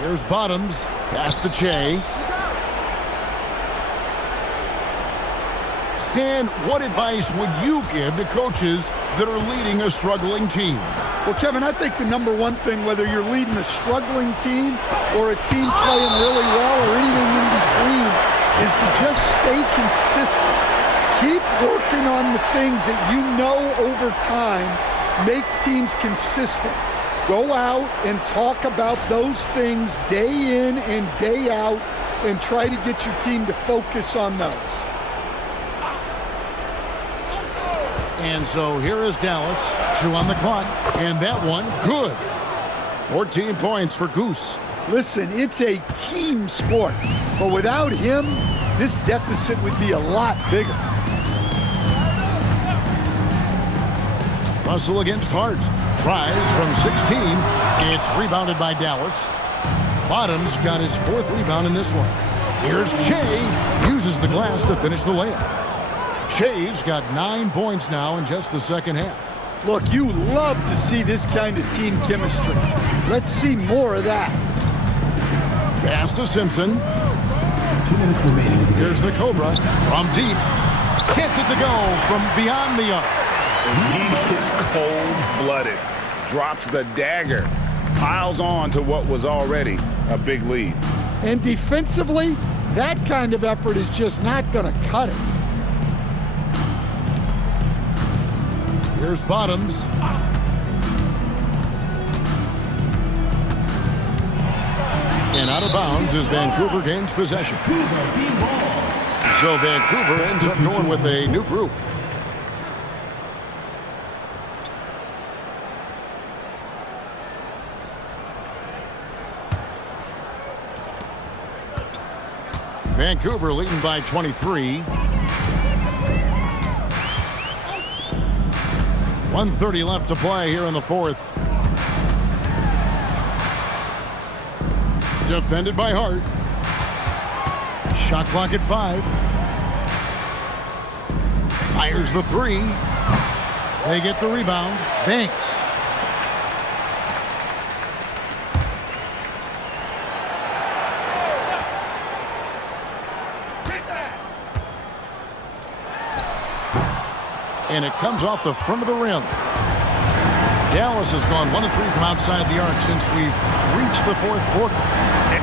Here's Bottoms. Pass to Che. Stan, what advice would you give to coaches that are leading a struggling team? Well, Kevin, I think the number one thing, whether you're leading a struggling team or a team playing really well or anything in between, is to just stay consistent. Keep working on the things that you know over time make teams consistent. Go out and talk about those things day in and day out and try to get your team to focus on those. And so here is Dallas, 2 on the clock, and that one, good. 14 points for Goose. Listen, it's a team sport, but without him, this deficit would be a lot bigger. Russell against Hart. Tries from 16. It's rebounded by Dallas. Bottoms got his 4th rebound in this one. Here's Che. Uses the glass to finish the layup. Che's got 9 points now in just the second half. Look, you love to see this kind of team chemistry. Let's see more of that. Pass to Simpson. 2 minutes remaining. Here's the Cobra from deep. Gets it to go from beyond the arc. He is cold-blooded. Drops the dagger. Piles on to what was already a big lead. And defensively, that kind of effort is just not going to cut it. Here's Bottoms. And out of bounds as Vancouver gains possession. So Vancouver ends up going with a new group. Vancouver leading by 23. 1:30 left to play here in the 4th. Defended by Hart. Shot clock at 5. Fires the 3. They get the rebound. Banks. And it comes off the front of the rim. Dallas has gone 1 of 3 from outside the arc since we've reached the 4th quarter.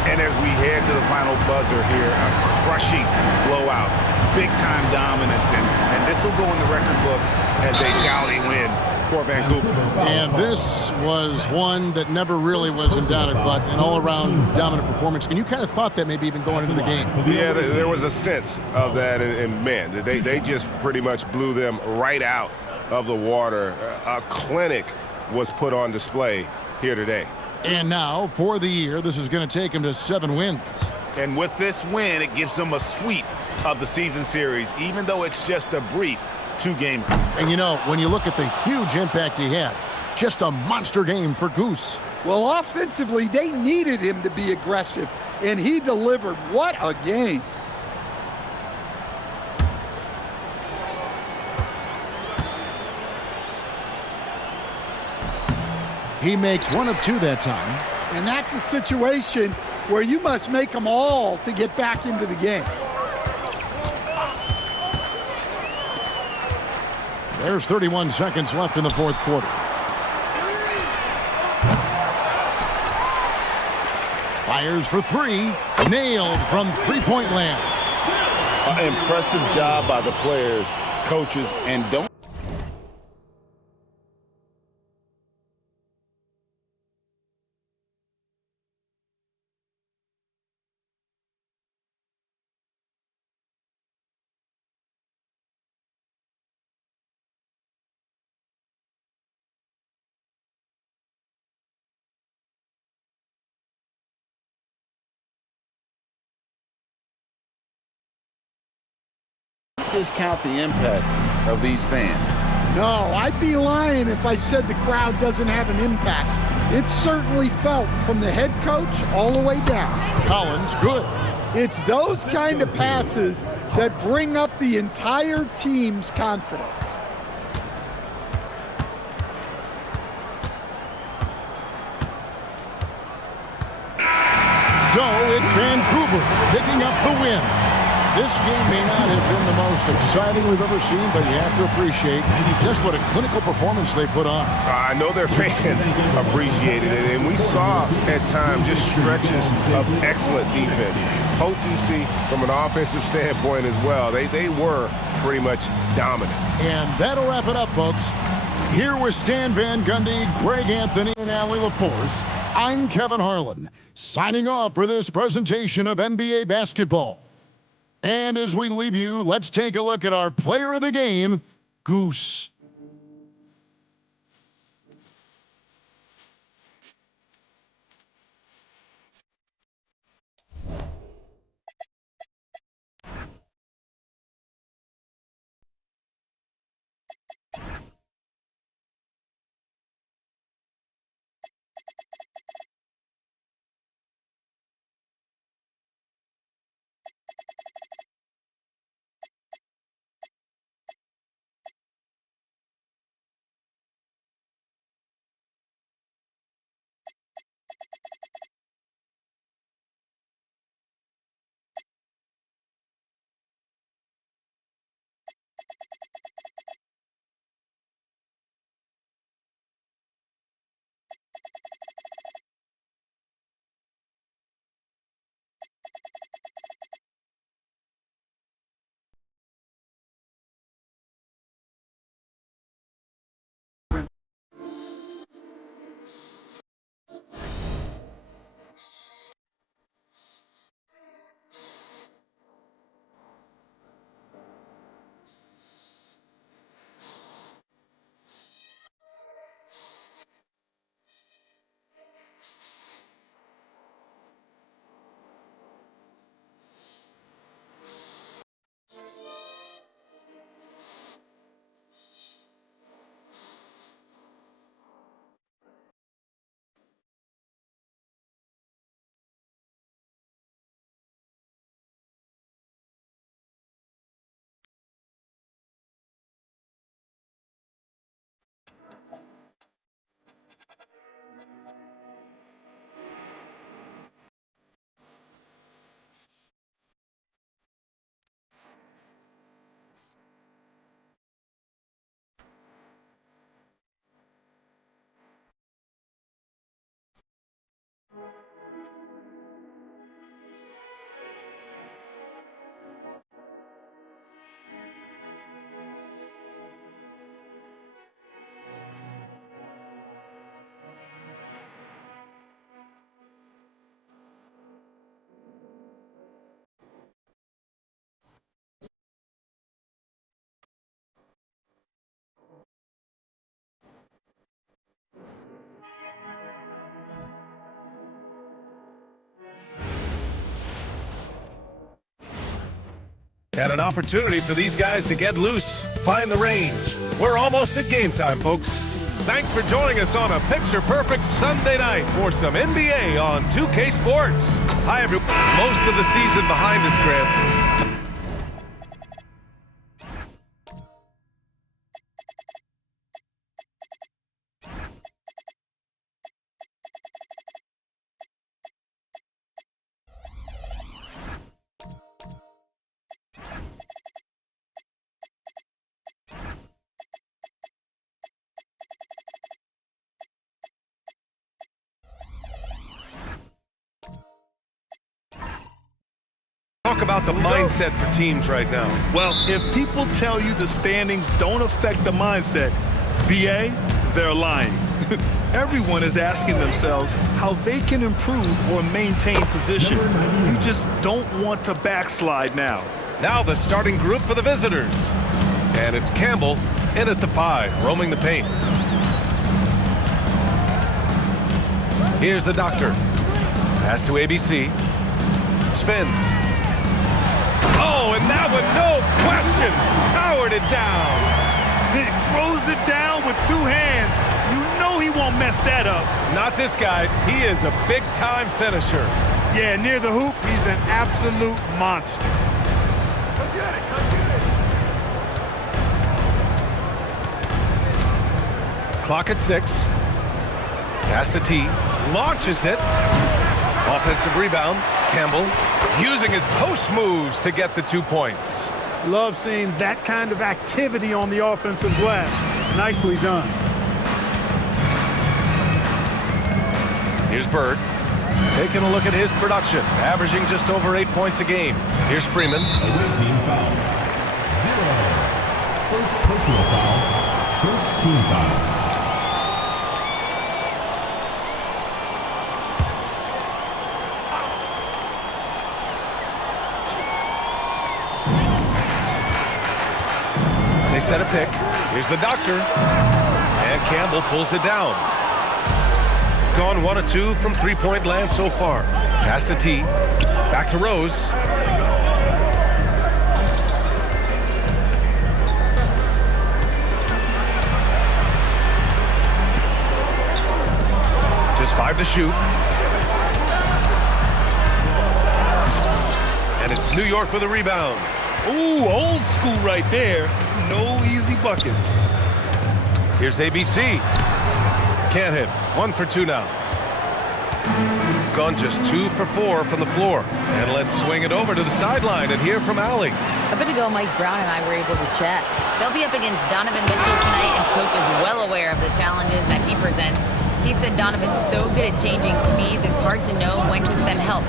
And as we head to the final buzzer here, a crushing blowout, big-time dominance, and this will go in the record books as a gaudy win for Vancouver. And this was one that never really was in doubt, I thought, an all-around dominant performance. And you kind of thought that maybe even going into the game. Yeah, there was a sense of that, and man, they just pretty much blew them right out of the water. A clinic was put on display here today. And now, for the year, this is going to take him to 7 wins. And with this win, it gives them a sweep of the season series, even though it's just a brief 2-game. And you know, when you look at the huge impact he had, just a monster game for Goose. Well, offensively, they needed him to be aggressive, and he delivered. What a game. He makes 1 of 2 that time. And that's a situation where you must make them all to get back into the game. There's 31 seconds left in the 4th quarter. Fires for 3. Nailed from three-point land. Impressive job by the players, coaches, and don't. Discount the impact of these fans. No, I'd be lying if I said the crowd doesn't have an impact. It's certainly felt from the head coach all the way down. Collins, good. It's those kind of passes that bring up the entire team's confidence. So it's Vancouver picking up the win. This game may not have been the most exciting we've ever seen, but you have to appreciate just what a clinical performance they put on. I know their fans appreciated it, and we saw at times just stretches of excellent defense. Potency from an offensive standpoint as well. They were pretty much dominant. And that'll wrap it up, folks. Here with Stan Van Gundy, Greg Anthony, and Allie LaForce, I'm Kevin Harlan, signing off for this presentation of NBA basketball. And as we leave you, let's take a look at our player of the game, Goose. And an opportunity for these guys to get loose, find the range. We're almost at game time, folks. Thanks for joining us on a picture-perfect Sunday night for some NBA on 2K Sports. Hi, everyone. Most of the season behind us, Graham. Talk about the mindset for teams right now. Well, if people tell you the standings don't affect the mindset, BA, they're lying. Everyone is asking themselves how they can improve or maintain position. You just don't want to backslide now. Now the starting group for the visitors. And it's Campbell in at the 5, roaming the paint. Here's the doctor. Pass to ABC. Spins. Oh, and that one, no question, powered it down. He throws it down with two hands. You know he won't mess that up. Not this guy. He is a big-time finisher. Yeah, near the hoop, he's an absolute monster. Come get it, come get it. Clock at 6. Pass to T. Launches it. Offensive rebound. Campbell using his post moves to get the 2 points. Love seeing that kind of activity on the offensive glass. Nicely done. Here's Bird. Taking a look at his production, averaging just over 8 points a game. Here's Freeman. Away team foul. 0. First personal foul. First team foul. They set a pick. Here's the doctor. And Campbell pulls it down. Gone 1 of 2 from three-point land so far. Pass to T. Back to Rose. Just 5 to shoot. And it's New York with a rebound. Ooh, old school right there. No easy buckets. Here's ABC. Can't hit. 1 for 2 now. Gone just 2 for 4 from the floor. And let's swing it over to the sideline and hear from Allie. A bit ago, Mike Brown and I were able to chat. They'll be up against Donovan Mitchell tonight, and Coach is well aware of the challenges that he presents. He said Donovan's so good at changing speeds, it's hard to know when to send help.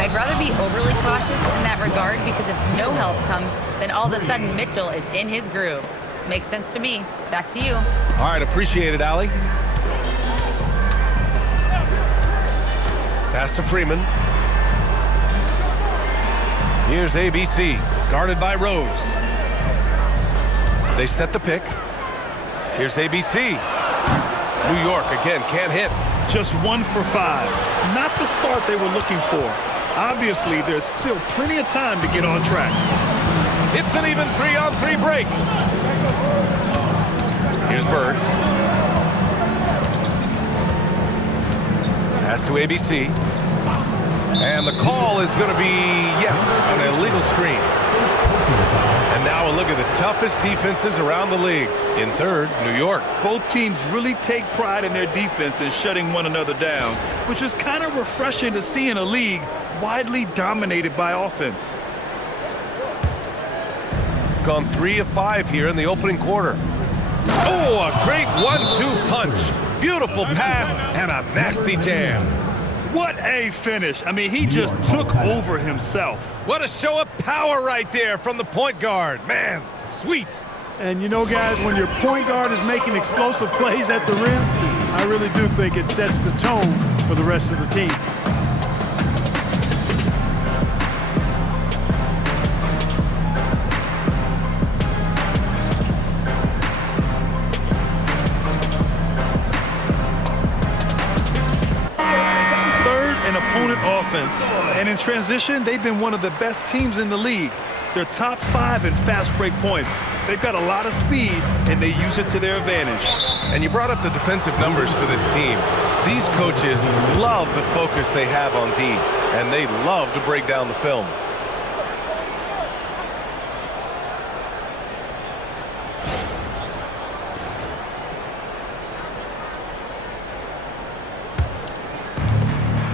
I'd rather be overly cautious in that regard, because if no help comes, then all of a sudden Mitchell is in his groove. Makes sense to me. Back to you. All right, appreciate it, Allie. Pass to Freeman. Here's ABC, guarded by Rose. They set the pick. Here's ABC. New York again, can't hit. Just 1 for 5. Not the start they were looking for. Obviously, there's still plenty of time to get on track. It's an even 3-on-3 break. Here's Bird. Pass to ABC. And the call is going to be, yes, an illegal screen. And now a look at the toughest defenses around the league. In third, New York. Both teams really take pride in their defense and shutting one another down, which is kind of refreshing to see in a league widely dominated by offense. Gone 3 of 5 here in the opening quarter. Oh, a great 1-2 punch. Beautiful pass and a nasty jam. What a finish. I mean, he just took over himself. What a show of power right there from the point guard. Man, sweet. And you know, guys, when your point guard is making explosive plays at the rim, I really do think it sets the tone for the rest of the team. Offense. And in transition, they've been one of the best teams in the league. They're top 5 in fast break points. They've got a lot of speed, and they use it to their advantage. And you brought up the defensive numbers for this team. These coaches love the focus they have on D, and they love to break down the film.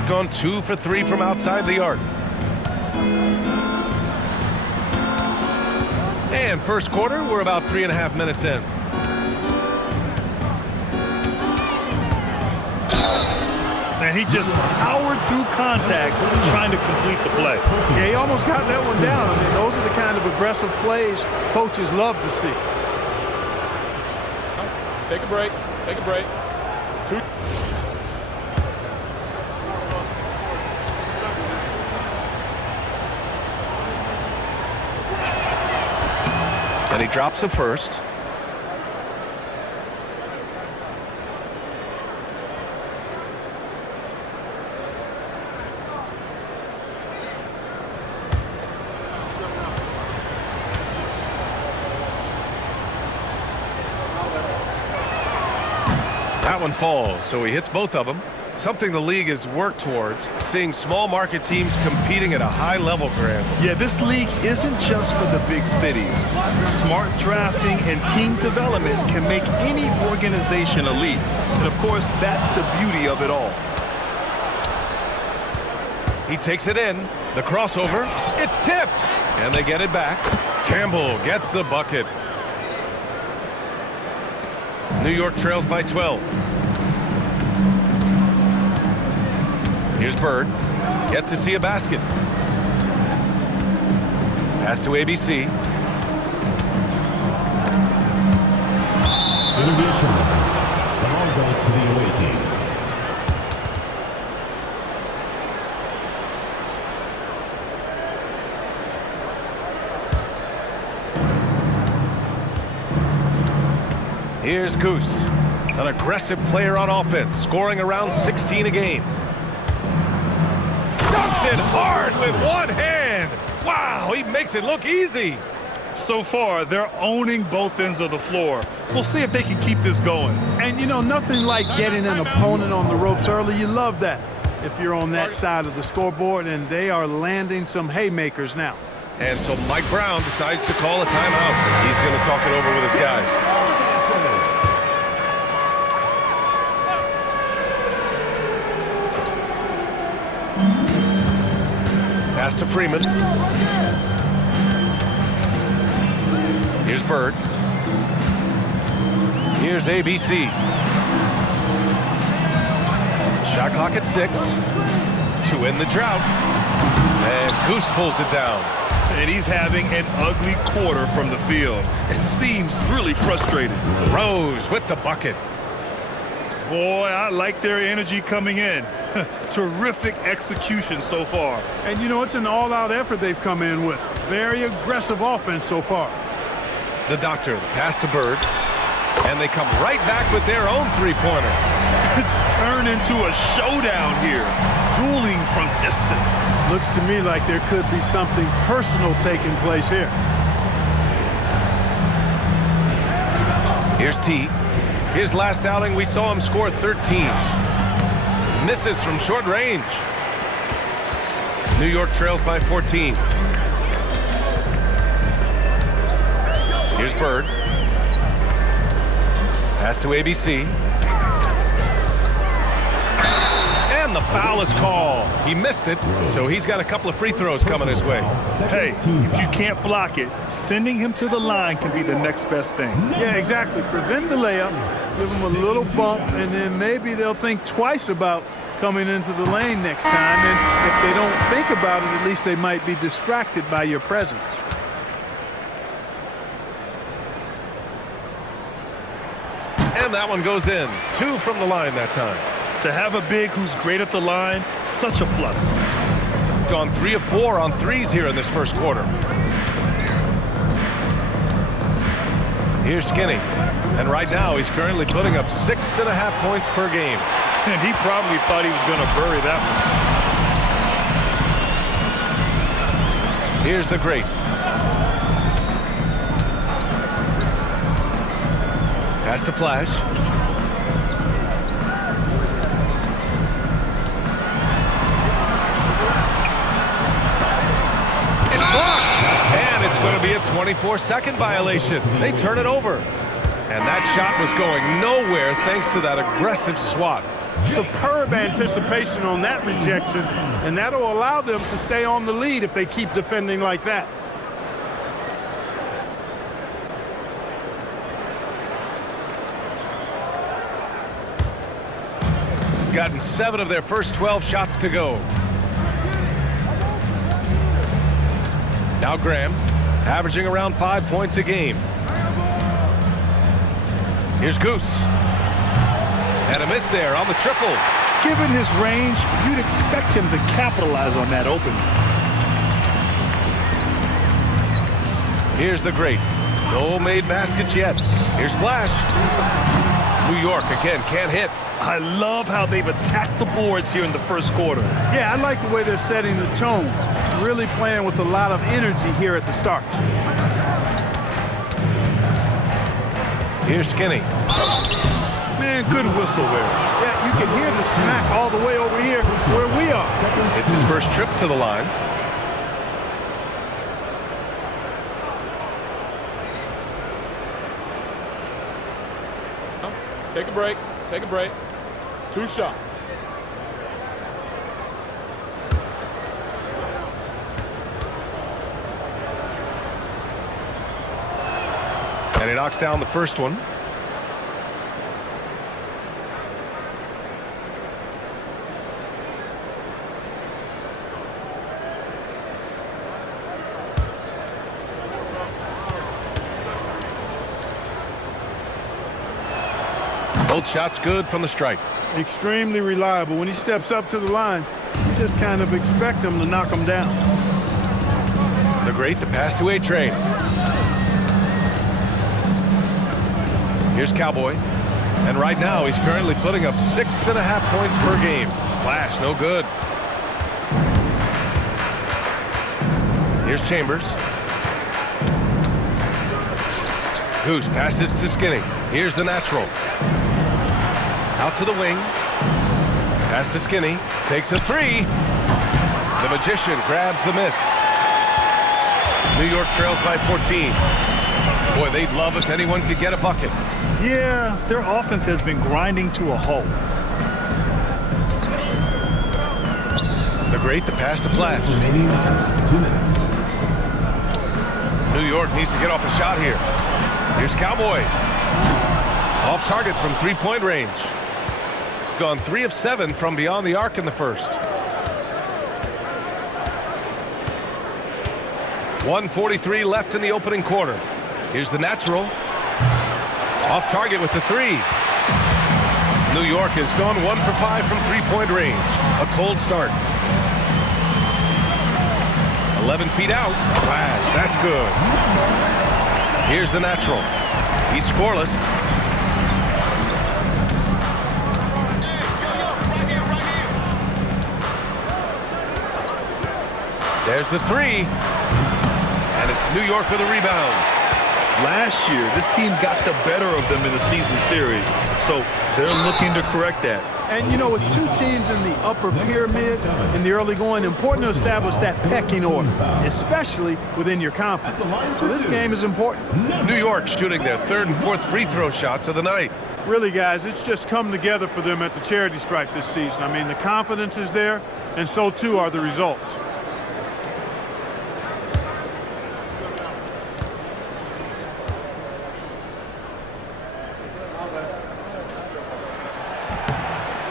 Gone 2 for 3 from outside the arc. And first quarter, we're about 3.5 minutes in. And he just powered through contact trying to complete the play. Yeah, he almost got that one down. I mean, those are the kind of aggressive plays coaches love to see. Take a break. Take a break. And he drops it first. That one falls, so he hits both of them. Something the league has worked towards, seeing small market teams competing at a high level, Graham. Yeah, this league isn't just for the big cities. Smart drafting and team development can make any organization elite. And of course, that's the beauty of it all. He takes it in. The crossover. It's tipped. And they get it back. Campbell gets the bucket. New York trails by 12. Here's Bird. Yet to see a basket. Pass to ABC. It'll be a turnover. The ball goes to the away team. Here's Goose, an aggressive player on offense, scoring around 16 a game. Dunks it hard with one hand. Wow, he makes it look easy. So far, they're owning both ends of the floor. We'll see if they can keep this going. And, you know, nothing like getting an opponent on the ropes early. You love that if you're on that side of the scoreboard, and they are landing some haymakers now. And so Mike Brown decides to call a timeout. He's going to talk it over with his guys. Pass to Freeman. Here's Bird. Here's ABC. Shot clock at 6 to end the drought. And Goose pulls it down. And he's having an ugly quarter from the field. It seems really frustrated. Rose with the bucket. Boy, I like their energy coming in. Terrific execution so far. And, you know, it's an all-out effort they've come in with. Very aggressive offense so far. The doctor, the pass to Bird. And they come right back with their own three-pointer. It's turned into a showdown here. Dueling from distance. Looks to me like there could be something personal taking place here. Here's T. His last outing, we saw him score 13. Misses from short range. New York trails by 14. Here's Bird. Pass to ABC. And the foul is called. He missed it, so he's got a couple of free throws coming his way. Hey, if you can't block it, sending him to the line can be the next best thing. Yeah, exactly. Prevent the layup, give them a little bump, and then maybe they'll think twice about coming into the lane next time. And if they don't think about it, at least they might be distracted by your presence. And that one goes in. 2 from the line that time. To have a big who's great at the line, such a plus. Gone 3 of 4 on threes here in this first quarter. Here's Skinny. And right now he's currently putting up 6.5 points per game. And he probably thought he was going to bury that one. Here's the great. Pass to Flash. It's blocked. And it's going to be a 24-second violation. They turn it over. And that shot was going nowhere thanks to that aggressive swat. Superb anticipation on that rejection, and that'll allow them to stay on the lead if they keep defending like that. Gotten 7 of their first 12 shots to go. Now Graham, averaging around 5 points a game. Here's Goose. And a miss there on the triple. Given his range, you'd expect him to capitalize on that opening. Here's the great. No made baskets yet. Here's Flash. New York again can't hit. I love how they've attacked the boards here in the first quarter. Yeah, I like the way they're setting the tone. Really playing with a lot of energy here at the start. Here's Skinny. Man, good whistle there. Yeah, you can hear the smack all the way over here where we are. It's his first trip to the line. Take a break. Take a break. 2 shots. he knocks down the first one. Both shots good from the strike. Extremely reliable. When he steps up to the line, you just kind of expect him to knock him down. The great, the pass to A-Train. Here's Cowboy. And right now, he's currently putting up 6.5 points per game. Flash, no good. Here's Chambers. Goose passes to Skinny. Here's the natural. Out to the wing. Pass to Skinny. Takes a three. The Magician grabs the miss. New York trails by 14. Boy, they'd love if anyone could get a bucket. Yeah, their offense has been grinding to a halt. The great, the pass to Flash. 2 minutes. New York needs to get off a shot here. Here's Cowboy. Off target from three-point range. Gone 3 of 7 from beyond the arc in the first. 1:43 left in the opening quarter. Here's the natural. Off target with the three. New York has gone 1 for 5 from three-point range. A cold start. 11 feet out. Flash, that's good. Here's the natural. He's scoreless. There's the three. And it's New York with a rebound. Last year, this team got the better of them in the season series, so they're looking to correct that. And, you know, with two teams in the upper pyramid in the early going, important to establish that pecking order, especially within your conference. So this game is important. New York shooting their third and fourth free throw shots of the night. Really, guys, it's just come together for them at the charity stripe this season. I mean, the confidence is there, and so too are the results.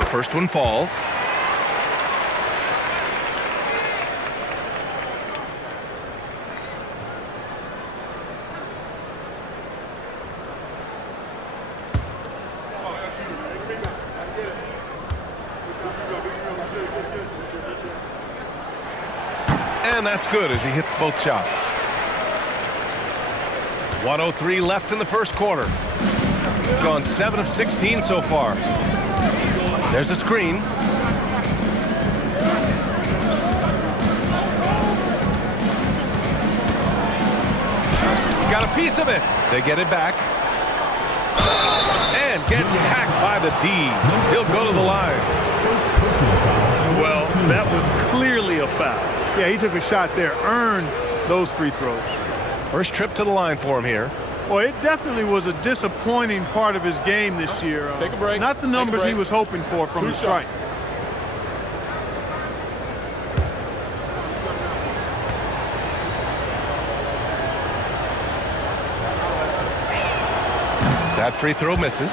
First one falls. And that's good as he hits both shots. 1:03 left in the first quarter. Gone 7 of 16 so far. There's a screen. Got a piece of it. They get it back. And gets hacked by the D. He'll go to the line. Well, that was clearly a foul. Yeah, he took a shot there, earned those free throws. First trip to the line for him here. Well, it definitely was a disappointing part of his game this year. Take a break. Not the numbers he was hoping for from the strike. That free throw misses.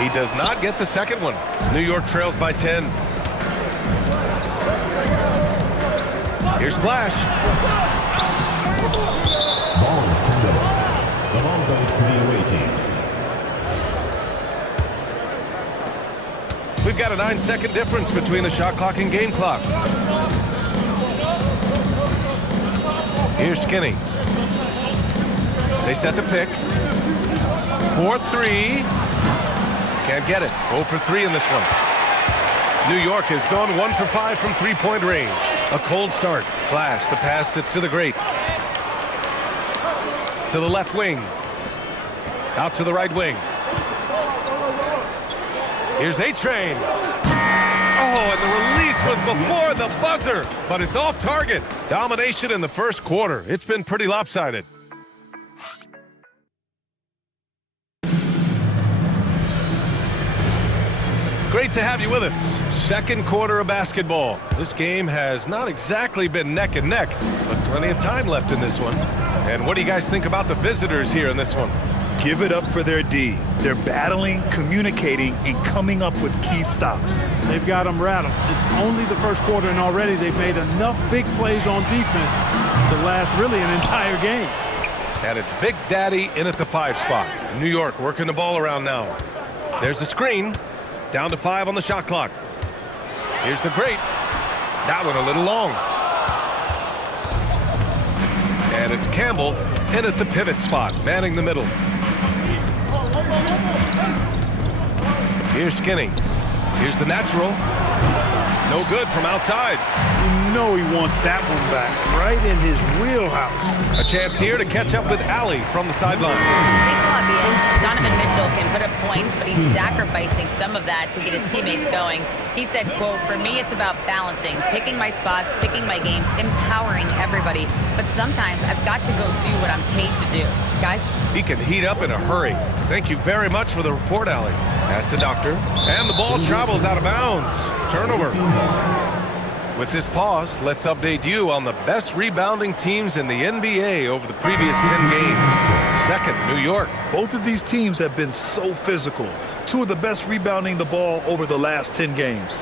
He does not get the second one. New York trails by 10. Here's Flash. Ball is turned over. The ball goes to the away team. We've got a 9-second difference between the shot clock and game clock. Here's Skinny. They set the pick. 4-3. Can't get it. 0 for 3 in this one. New York has gone 1 for 5 from three-point range. A cold start. Flash, the pass to the great. To the left wing. Out to the right wing. Here's A-Train. and the release was before the buzzer, but it's off target. Domination in the first quarter. It's been pretty lopsided. Great to have you with us. Second quarter of basketball. This game has not exactly been neck and neck, but plenty of time left in this one. And what do you guys think about the visitors here in this one? Give it up for their D. They're battling, communicating, and coming up with key stops. They've got them rattled. It's only the first quarter, and already they've made enough big plays on defense to last really an entire game. And it's Big Daddy in at the 5 spot. New York working the ball around now. There's the screen. Down to 5 on the shot clock. Here's the great. That one a little long. And it's Campbell in at the pivot spot, manning the middle. Here's Skinny. Here's the natural. No good from outside. You know he wants that one back, right in his wheelhouse. A chance here to catch up with Allie from the sideline. Thanks a lot, BA. Donovan Mitchell can put up points, but he's sacrificing some of that to get his teammates going. He said, quote, "For me, it's about balancing, picking my spots, picking my games, empowering everybody. But sometimes I've got to go do what I'm paid to do." Guys? He can heat up in a hurry. Thank you very much for the report, Allie. Pass to Doctor. And the ball travels out of bounds. Turnover. With this pause, let's update you on the best rebounding teams in the NBA over the previous 10 games. Second, New York. Both of these teams have been so physical. Two of the best rebounding the ball over the last 10 games.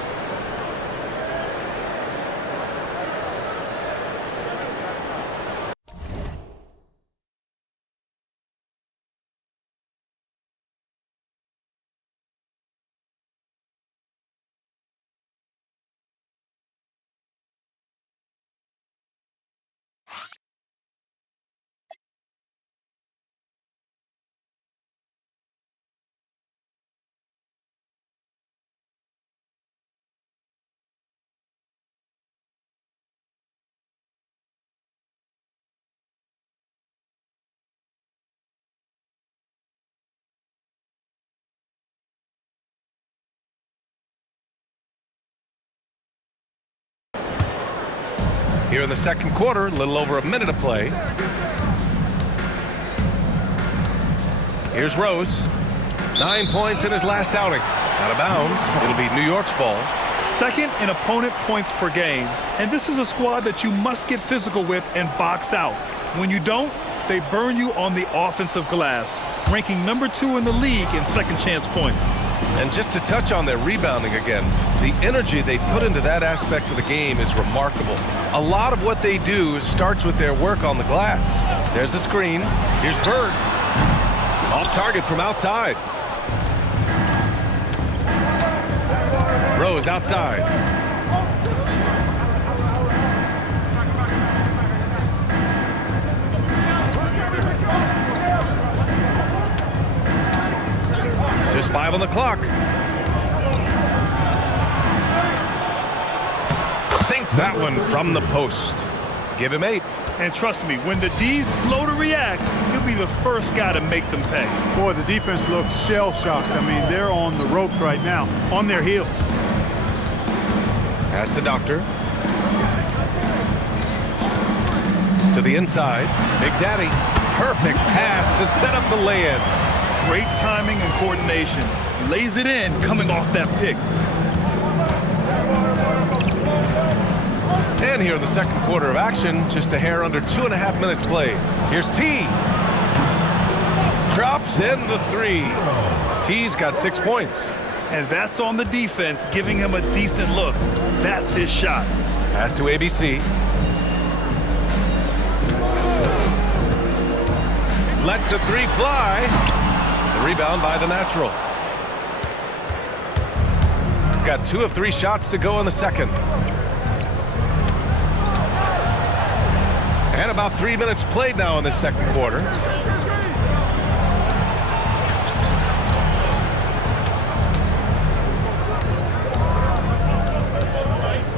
Here in the second quarter, a little over a minute of play. Here's Rose. 9 points in his last outing. Out of bounds. It'll be New York's ball. Second in opponent points per game. And this is a squad that you must get physical with and box out. When you don't, they burn you on the offensive glass, ranking number 2 in the league in second chance points. And just to touch on their rebounding again, the energy they put into that aspect of the game is remarkable. A lot of what they do starts with their work on the glass. There's the screen. Here's Bird. Off target from outside. Rose outside. Just 5 on the clock. Sinks that one from the post. Give him 8. And trust me, when the D's slow to react, he'll be the first guy to make them pay. Boy, the defense looks shell-shocked. I mean, they're on the ropes right now, on their heels. Pass to Doctor. To the inside. Big Daddy. Perfect pass to set up the lay-in. Great timing and coordination. Lays it in coming off that pick. And here in the second quarter of action, just a hair under 2.5 minutes played. Here's T. Drops in the 3. T's got 6 points. And that's on the defense, giving him a decent look. That's his shot. Pass to ABC. Lets the 3 fly. The rebound by the natural. Got 2 of 3 shots to go in the second. And about 3 minutes played now in the second quarter.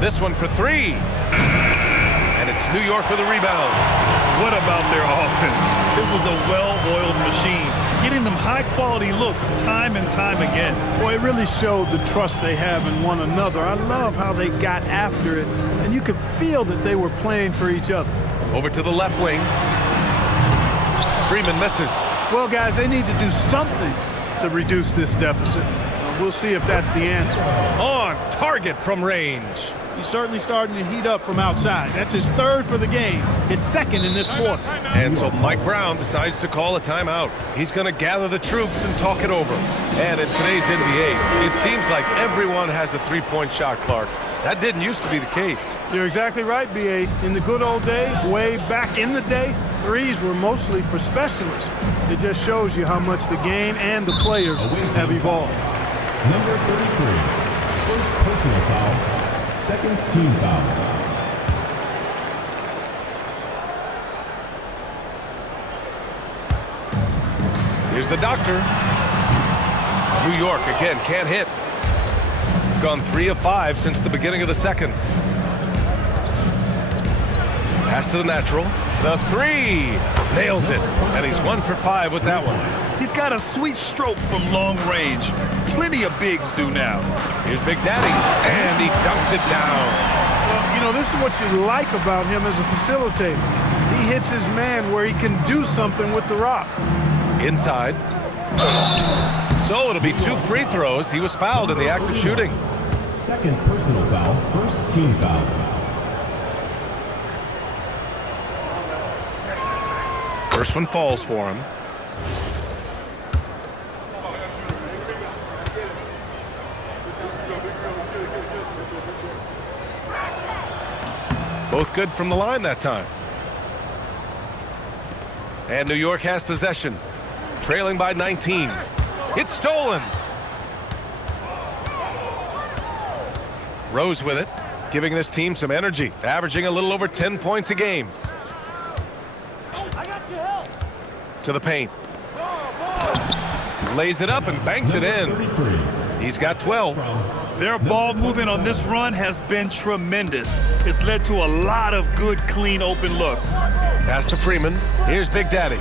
This one for 3. And it's New York with a rebound. What about their offense? It was a well-oiled machine. getting them high-quality looks time and time again. Boy, it really showed the trust they have in one another. I love how they got after it, and you could feel that they were playing for each other. Over to the left wing. Freeman misses. Well, guys, they need to do something to reduce this deficit. We'll see if that's the answer. On target from range. He's certainly starting to heat up from outside. That's his third for the game, his second in this quarter. And so Mike Brown decides to call a timeout. He's going to gather the troops and talk it over. And in today's NBA, it seems like everyone has a three-point shot, Clark. That didn't used to be the case. You're exactly right, B.A. In the good old days, way back in the day, threes were mostly for specialists. It just shows you how much the game and the players have evolved. Number 33, first personal foul. Second team foul. Here's the doctor. New York again can't hit. Gone 3 of 5 since the beginning of the second. Pass to the natural. The three. Nails it. And he's 1 for 5 with that one. He's got a sweet stroke from long range. Plenty of bigs do now. Here's Big Daddy. And he dunks it down. Well, you know, this is what you like about him as a facilitator. He hits his man where he can do something with the rock. Inside. So it'll be 2 free throws. He was fouled in the act of shooting. Second personal foul, first team foul. First one falls for him. Both good from the line that time. And New York has possession. Trailing by 19. It's stolen. Rose with it, giving this team some energy, averaging a little over 10 points a game. I got your help. To the paint. Lays it up and banks it in. He's got 12. Their ball movement on this run has been tremendous. It's led to a lot of good, clean, open looks. Pass to Freeman. Here's Big Daddy.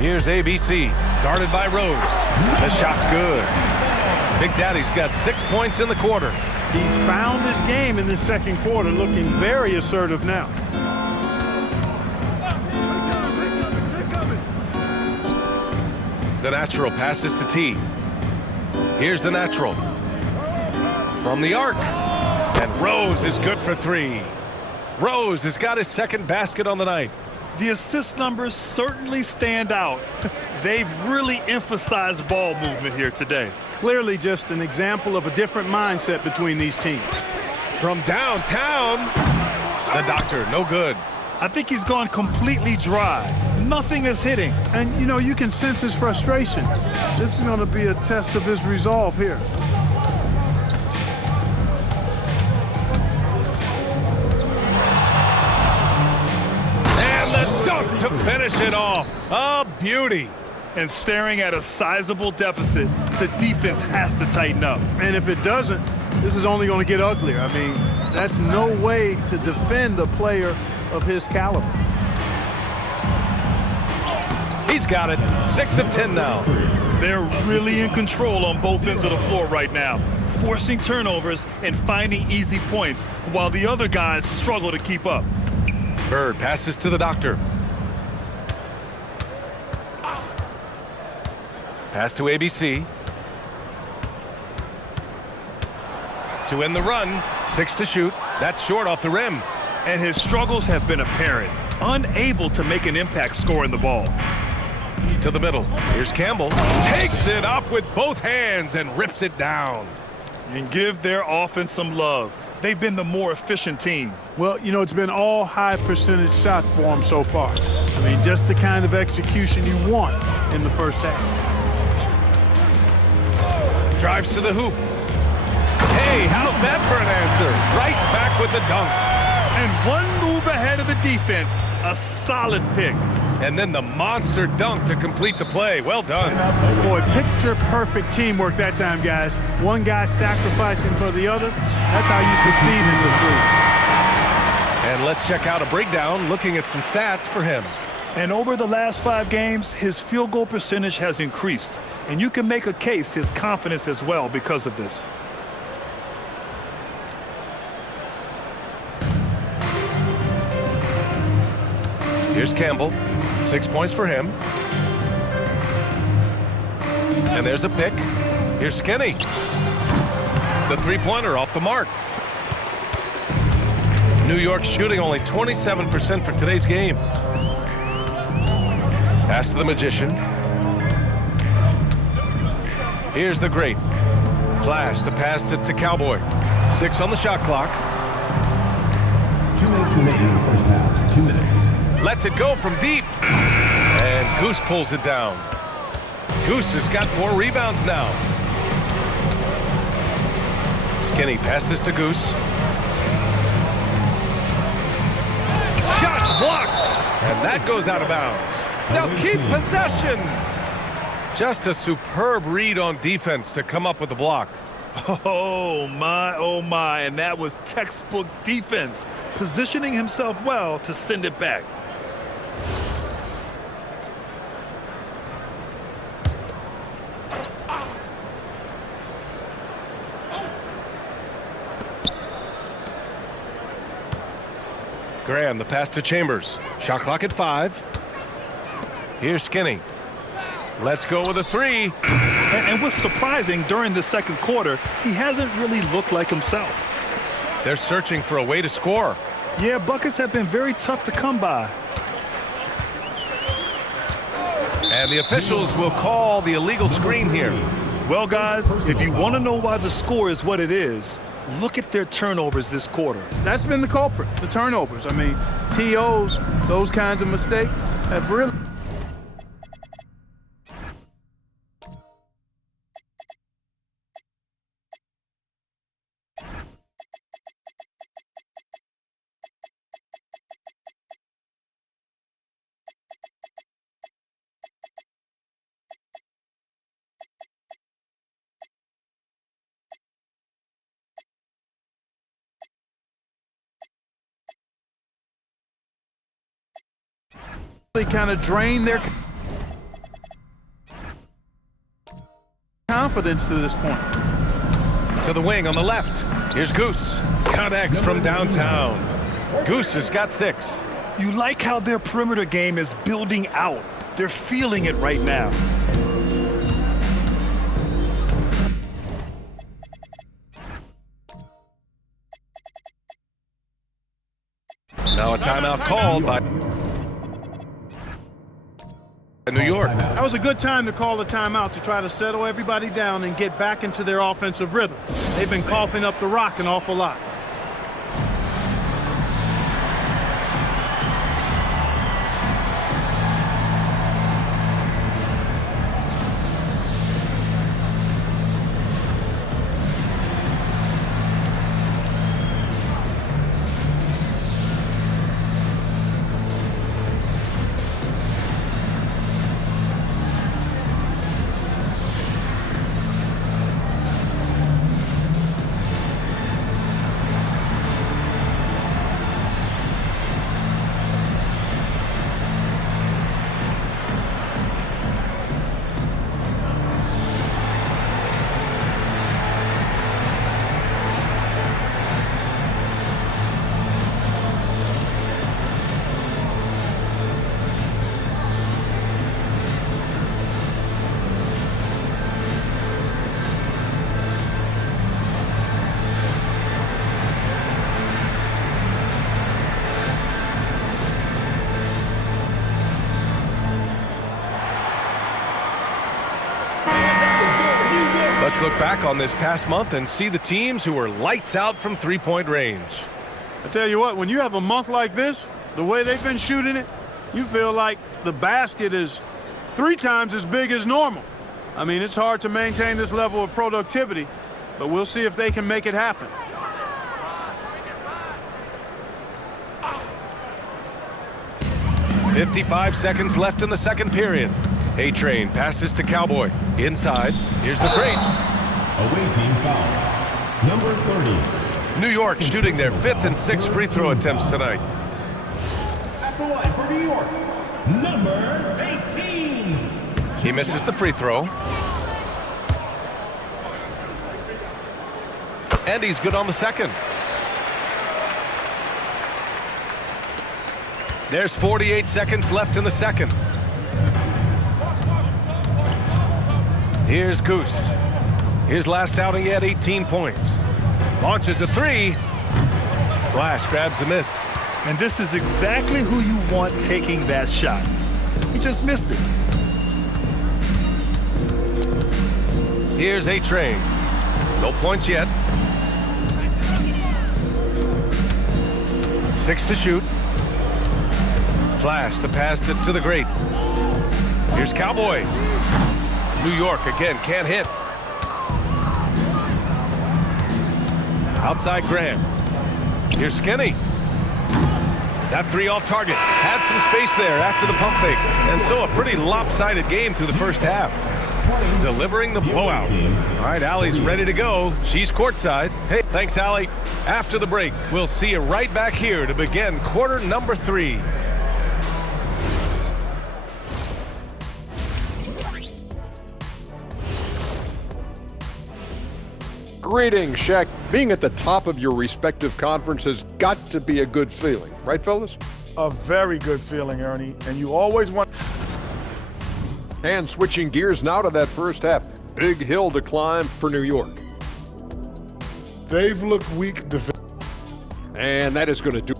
Here's ABC, guarded by Rose. The shot's good. Big Daddy's got 6 points in the quarter. He's found his game in this second quarter, looking very assertive now. The natural passes to T. Here's the natural. From the arc. And Rose is good for 3. Rose has got his second basket on the night. The assist numbers certainly stand out. They've really emphasized ball movement here today. Clearly just an example of a different mindset between these teams. From downtown, the doctor, no good. I think he's gone completely dry. Nothing is hitting. And, you know, you can sense his frustration. This is going to be a test of his resolve here. And the dunk to finish it off. A beauty. And staring at a sizable deficit, the defense has to tighten up. And if it doesn't, this is only going to get uglier. I mean, that's no way to defend a player of his caliber. He's got it. 6 of 10 now. They're really in control on both ends of the floor right now, forcing turnovers and finding easy points while the other guys struggle to keep up. Bird passes to the doctor. Pass to ABC. To end the run. 6 to shoot. That's short off the rim. And his struggles have been apparent. Unable to make an impact scoring the ball. To the middle. Here's Campbell. Takes it up with both hands and rips it down. And give their offense some love. They've been the more efficient team. Well, you know, it's been all high percentage shots for them so far. I mean, just the kind of execution you want in the first half. Drives to the hoop. Hey, how's that for an answer? Right back with the dunk. And one move ahead of the defense. A solid pick. And then the monster dunk to complete the play. Well done. Boy, picture-perfect teamwork that time, guys. One guy sacrificing for the other. That's how you succeed in this league. And let's check out a breakdown looking at some stats for him. And over the last 5 games, his field goal percentage has increased. And you can make a case his confidence as well because of this. Here's Campbell. 6 points for him. And there's a pick. Here's Skinny. The three-pointer off the mark. New York shooting only 27% for today's game. Pass to the Magician. Here's the Great. Flash, the pass to Cowboy. 6 on the shot clock. 2 minutes remaining in the first half. 2 minutes. Lets it go from deep. And Goose pulls it down. Goose has got 4 rebounds now. Skinny passes to Goose. Shot blocked. And that goes out of bounds. They'll keep possession. Just a superb read on defense to come up with the block. Oh my, and that was textbook defense, positioning himself well to send it back. Graham, the pass to Chambers. Shot clock at 5. Here's Skinny. Let's go with a 3. And what's surprising, during the second quarter, he hasn't really looked like himself. They're searching for a way to score. Yeah, buckets have been very tough to come by. And the officials will call the illegal screen here. Well, guys, if you want to know why the score is what it is, look at their turnovers this quarter. That's been the culprit, the turnovers. I mean, TOs, those kinds of mistakes have really... kind of drain their confidence to this point. To the wing on the left. Here's Goose. Connects from downtown. Goose has got 6. You like how their perimeter game is building out. They're feeling it right now. Now a timeout called by New York. That was a good time to call a timeout to try to settle everybody down and get back into their offensive rhythm. They've been coughing up the rock an awful lot. Let's look back on this past month and see the teams who were lights out from three-point range. I tell you what, when you have a month like this, the way they've been shooting it, you feel like the basket is 3 times as big as normal. I mean, it's hard to maintain this level of productivity, but we'll see if they can make it happen. .55 seconds left in the second period. A-Train passes to Cowboy. Inside, here's the Great. Away team foul. Number 30. New York shooting their 5th and 6th free throw attempts tonight. At the line for New York, number 18. He misses the free throw. And he's good on the second. There's 48 seconds left in the second. Here's Goose. His last outing, he had 18 points. Launches a three. Flash grabs a miss. And this is exactly who you want taking that shot. He just missed it. Here's A-Train. No points yet. 6 to shoot. Flash, the pass to the great. Here's Cowboy. New York again, can't hit. Outside Graham. Here's Skinny. That three off target. Had some space there after the pump fake. And so a pretty lopsided game through the first half. Delivering the blowout. All right, Allie's ready to go. She's courtside. Hey, thanks, Allie. After the break, we'll see you right back here to begin quarter number 3. Greetings, Shaq. Being at the top of your respective conference has got to be a good feeling, right, fellas? A very good feeling, Ernie. And you always want... And switching gears now to that first half. Big hill to climb for New York. They've looked weak defensively. And that is going to do...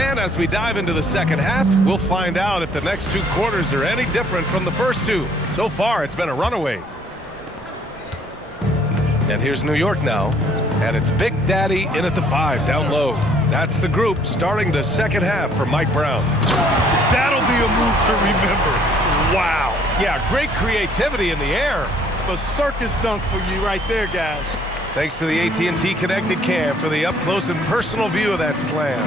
And as we dive into the second half, we'll find out if the next 2 quarters are any different from the first 2. So far, it's been a runaway. And here's New York now. And it's Big Daddy in at the 5, down low. That's the group starting the second half for Mike Brown. That'll be a move to remember. Wow. Yeah, great creativity in the air. A circus dunk for you right there, guys. Thanks to the AT&T Connected Cam for the up-close and personal view of that slam.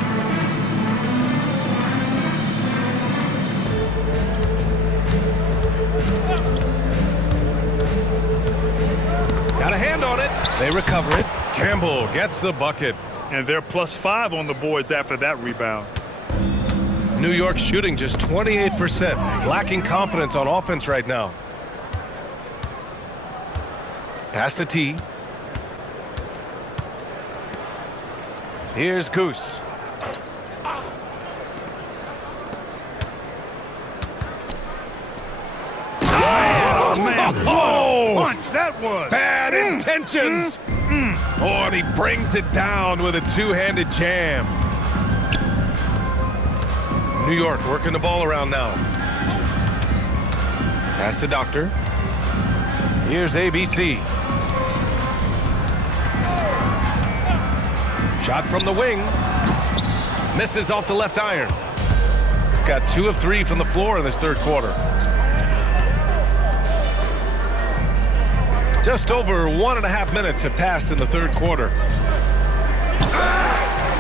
Got a hand on it. They recover it. Campbell gets the bucket. And they're +5 on the boards after that rebound. New York shooting just 28%. Lacking confidence on offense right now. Pass to T. Here's Goose. Oh, man. Oh! Punch, that was. Bad intentions. Oh, and he brings it down with a two-handed jam. New York working the ball around now. Pass to Doctor. Here's ABC. Shot from the wing. Misses off the left iron. Got 2 of 3 from the floor in this third quarter. Just over 1.5 minutes have passed in the third quarter.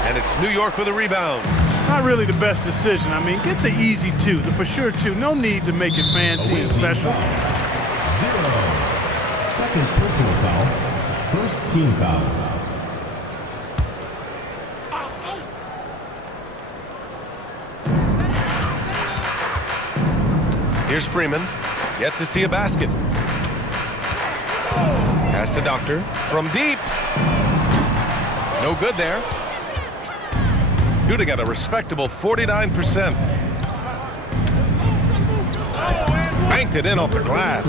And it's New York with a rebound. Not really the best decision. I mean, get the easy 2, the for sure 2. No need to make it fancy and special. 0. Second personal foul. First team foul. Here's Freeman. Yet to see a basket. Pass to Doctor. From deep. No good there. Shooting at a respectable 49%. Banked it in off the glass.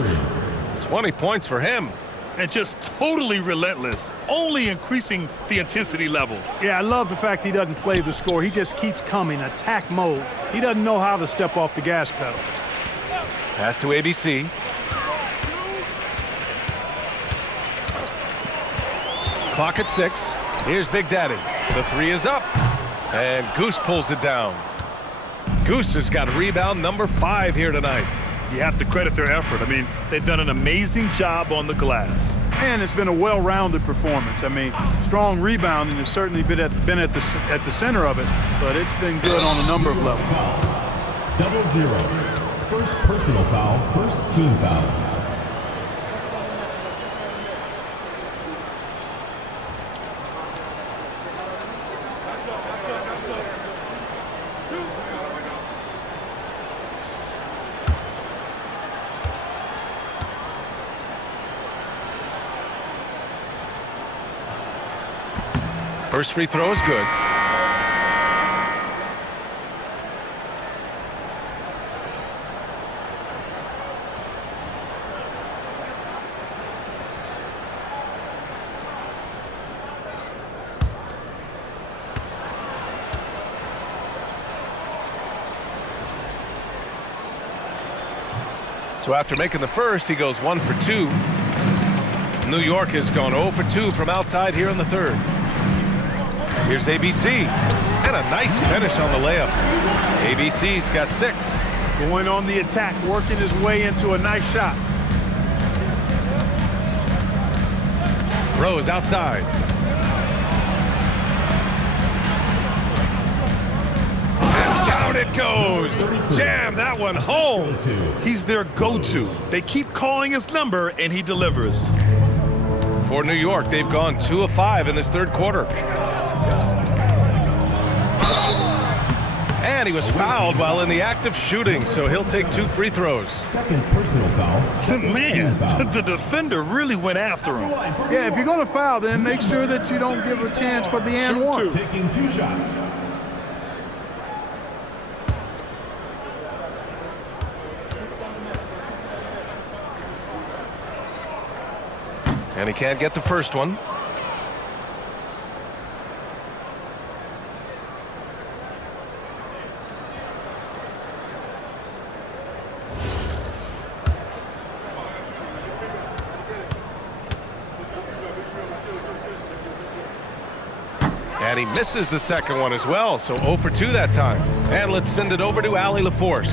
20 points for him. And just totally relentless, only increasing the intensity level. Yeah, I love the fact he doesn't play the score. He just keeps coming, attack mode. He doesn't know how to step off the gas pedal. Pass to ABC. Clock at 6. Here's Big Daddy. The 3 is up. And Goose pulls it down. Goose has got rebound number 5 here tonight. You have to credit their effort. I mean, they've done an amazing job on the glass. And it's been a well-rounded performance. I mean, strong rebounding has certainly been at the center of it, but it's been good on a number of levels. 0-0. First personal foul, first team foul. First free throw is good. So after making the first, he goes 1 for 2. New York has gone 0 for 2 from outside here in the third. Here's ABC, and a nice finish on the layup. ABC's got 6. Going on the attack, working his way into a nice shot. Rose outside. And down it goes. Jam that one home. He's their go-to. They keep calling his number, and he delivers. For New York, they've gone 2 of 5 in this third quarter. And he was fouled while in the act of shooting, so he'll take 2 free throws. Second personal foul. Man, the defender really went after him. Yeah, if you're going to foul, then make sure that you don't give a chance for the and one. Taking 2 shots. And he can't get the first one. And he misses the second one as well, so 0 for 2 that time. And let's send it over to Allie LaForce.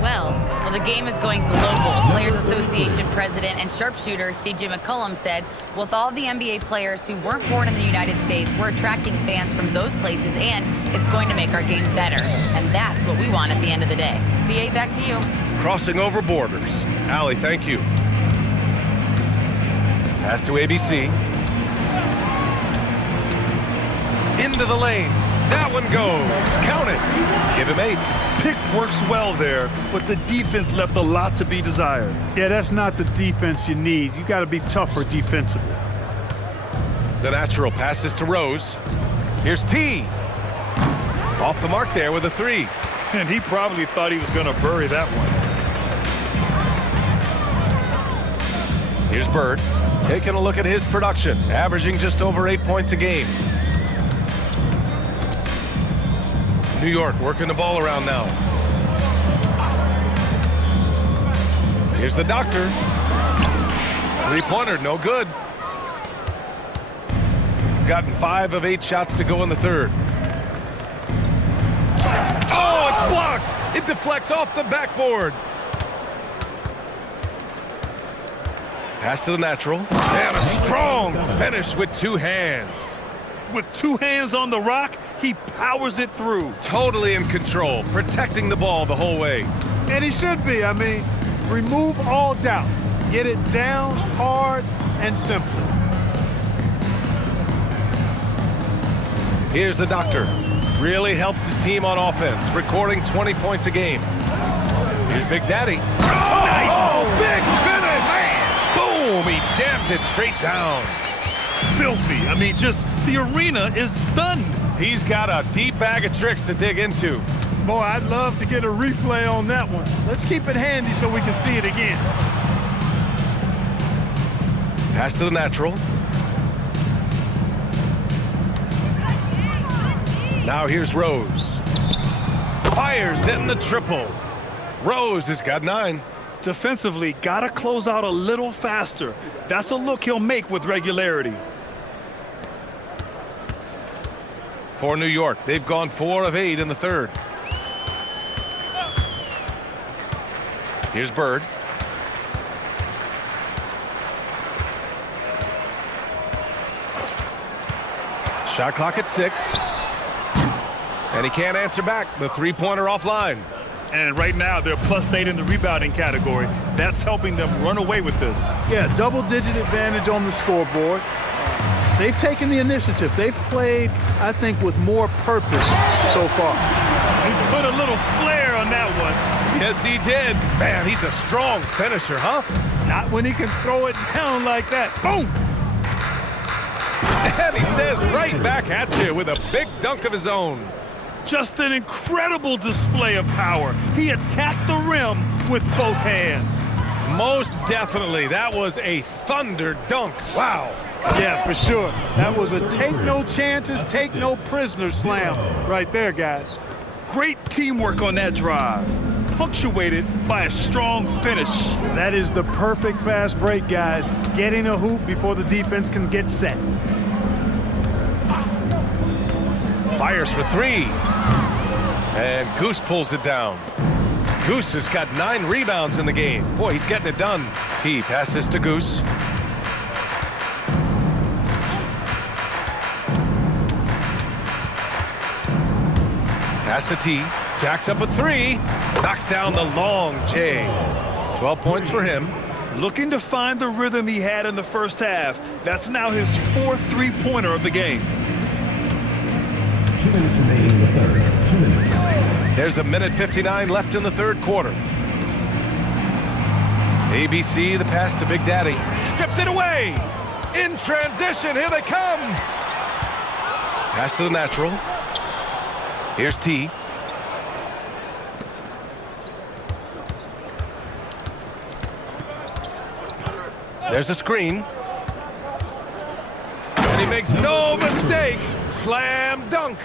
Well, the game is going global. Players Association President and sharpshooter C.J. McCollum said, with all the NBA players who weren't born in the United States, we're attracting fans from those places, and it's going to make our game better. And that's what we want at the end of the day. BA, back to you. Crossing over borders. Allie, thank you. Pass to ABC. Into the lane. That one goes. Count it. Give him 8. Pick works well there, but the defense left a lot to be desired. Yeah, that's not the defense you need. You got to be tougher defensively. The natural passes to Rose. Here's T. Off the mark there with a 3. And he probably thought he was going to bury that one. Here's Bird. Taking a look at his production, averaging just over 8 points a game. New York working the ball around now. Here's the doctor. 3-pointer, no good. Gotten 5 of 8 shots to go in the third. Oh, it's blocked. It deflects off the backboard. Pass to the natural. And a strong finish with 2 hands. With 2 hands on the rock, he powers it through. Totally in control, protecting the ball the whole way. And he should be. I mean, remove all doubt. Get it down, hard, and simple. Here's the doctor. Really helps his team on offense, recording 20 points a game. Here's Big Daddy. Oh, nice! Big finish! Boom! He jams it straight down. Filthy. I mean, just the arena is stunned. He's got a deep bag of tricks to dig into. Boy, I'd love to get a replay on that one. Let's keep it handy so we can see it again. Pass to the natural. Now here's Rose. Fires in the triple. Rose has got 9. Defensively, gotta close out a little faster. That's a look he'll make with regularity. For New York, they've gone 4 of 8 in the third. Here's Bird. Shot clock at 6. And he can't answer back. The 3-pointer offline. And right now, they're +8 in the rebounding category. That's helping them run away with this. Yeah, double-digit advantage on the scoreboard. They've taken the initiative. They've played, I think, with more purpose so far. He put a little flair on that one. Yes, he did. Man, he's a strong finisher, huh? Not when he can throw it down like that. Boom! And he says right back at you with a big dunk of his own. Just an incredible display of power. He attacked the rim with both hands. Most definitely. That was a thunder dunk. Wow. Yeah, for sure. That was a take no chances, take no prisoners slam right there, guys. Great teamwork on that drive, punctuated by a strong finish. That is the perfect fast break, guys. Getting a hoop before the defense can get set. Fires for three. And Goose pulls it down. Goose has got 9 rebounds in the game. Boy, he's getting it done. T passes to Goose. Pass to T. Jacks up a 3. Knocks down the long J. 12 points for him. Looking to find the rhythm he had in the first half. That's now his 4th three-pointer of the game. 2 minutes remaining in the third. 2 minutes. There's a minute 59 left in the third quarter. ABC, the pass to Big Daddy. Stripped it away. In transition, here they come. Pass to the natural. Here's T. There's a screen. And he makes no mistake. Slam dunk.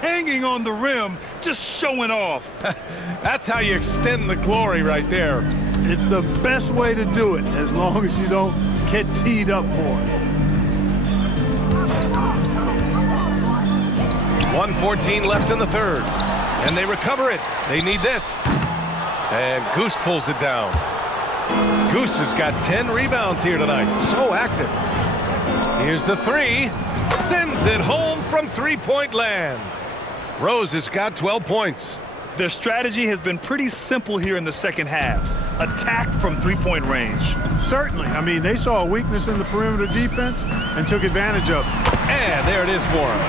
Hanging on the rim, just showing off. That's how you extend the glory right there. It's the best way to do it, as long as you don't get teed up for it. 1:14 left in the third. And they recover it. They need this. And Goose pulls it down. Goose has got 10 rebounds here tonight. So active. Here's the 3. Sends it home from three-point land. Rose has got 12 points. Their strategy has been pretty simple here in the second half. Attack from three-point range. Certainly. I mean, they saw a weakness in the perimeter defense and took advantage of it. And there it is for him.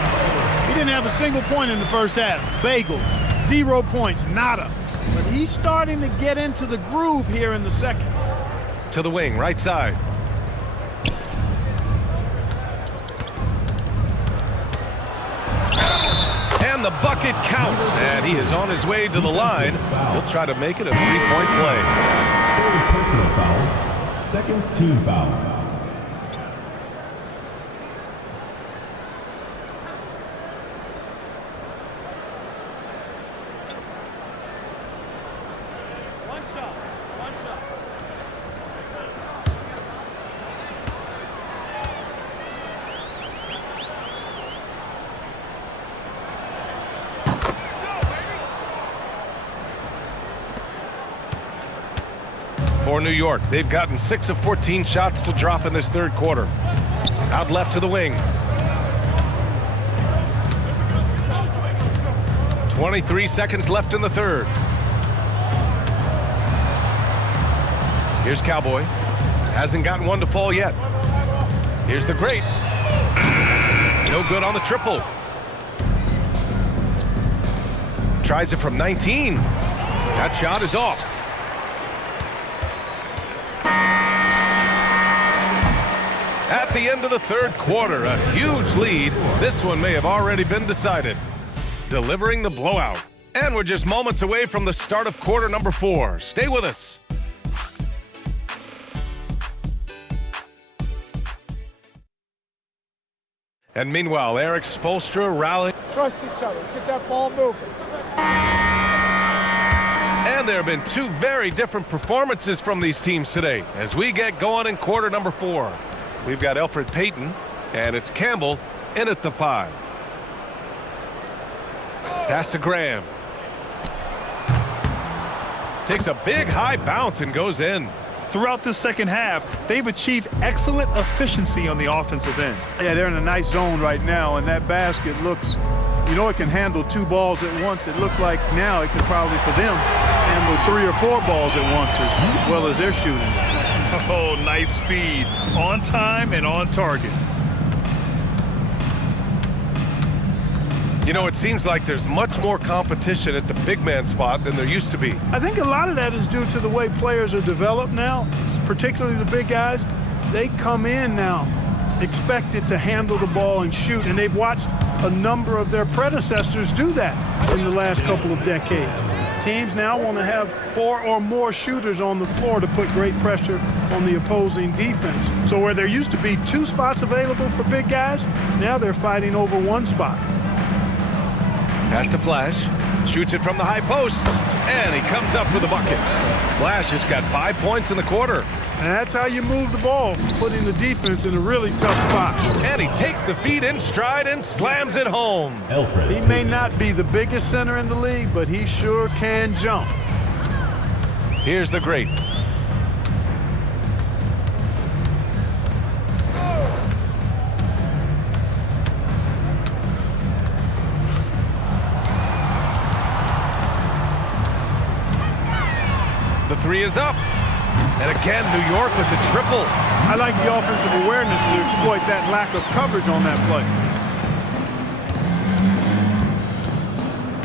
He didn't have a single point in the first half. Bagel, 0 points, nada. But he's starting to get into the groove here in the second. To the wing, right side. And the bucket counts, and he is on his way to the line. He'll try to make it a three-point play. Third personal foul. Second team foul. For New York, they've gotten 6 of 14 shots to drop in this third quarter. Out left to the wing. 23 seconds left in the third. Here's Cowboy. Hasn't gotten one to fall yet. Here's the great. No good on the triple. Tries it from 19. That shot is off. At the end of the third quarter, a huge lead. This one may have already been decided. Delivering the blowout. And we're just moments away from the start of quarter number 4. Stay with us. And meanwhile, Eric Spoelstra rallying. Trust each other. Let's get that ball moving. And there have been 2 very different performances from these teams today as we get going in quarter number 4. We've got Elfrid Payton, and it's Campbell in at the 5. Pass to Graham. Takes a big high bounce and goes in. Throughout the second half, they've achieved excellent efficiency on the offensive end. Yeah, they're in a nice zone right now, and that basket looks, you know, it can handle 2 balls at once. It looks like now it could probably, for them, handle 3 or 4 balls at once as well as they're shooting. Oh, nice feed. On time and on target. You know, it seems like there's much more competition at the big man spot than there used to be. I think a lot of that is due to the way players are developed now, particularly the big guys. They come in now expected to handle the ball and shoot, and they've watched a number of their predecessors do that in the last couple of decades. Teams now want to have 4 or more shooters on the floor to put great pressure on the opposing defense. So where there used to be 2 spots available for big guys, now they're fighting over 1 spot. Pass to Flash, shoots it from the high post, and he comes up with a bucket. Flash has got 5 points in the quarter. And that's how you move the ball, putting the defense in a really tough spot. And he takes the feed in stride and slams it home. He may not be the biggest center in the league, but he sure can jump. Here's the great. The 3 is up. And again, New York with the triple. I like the offensive awareness to exploit that lack of coverage on that play.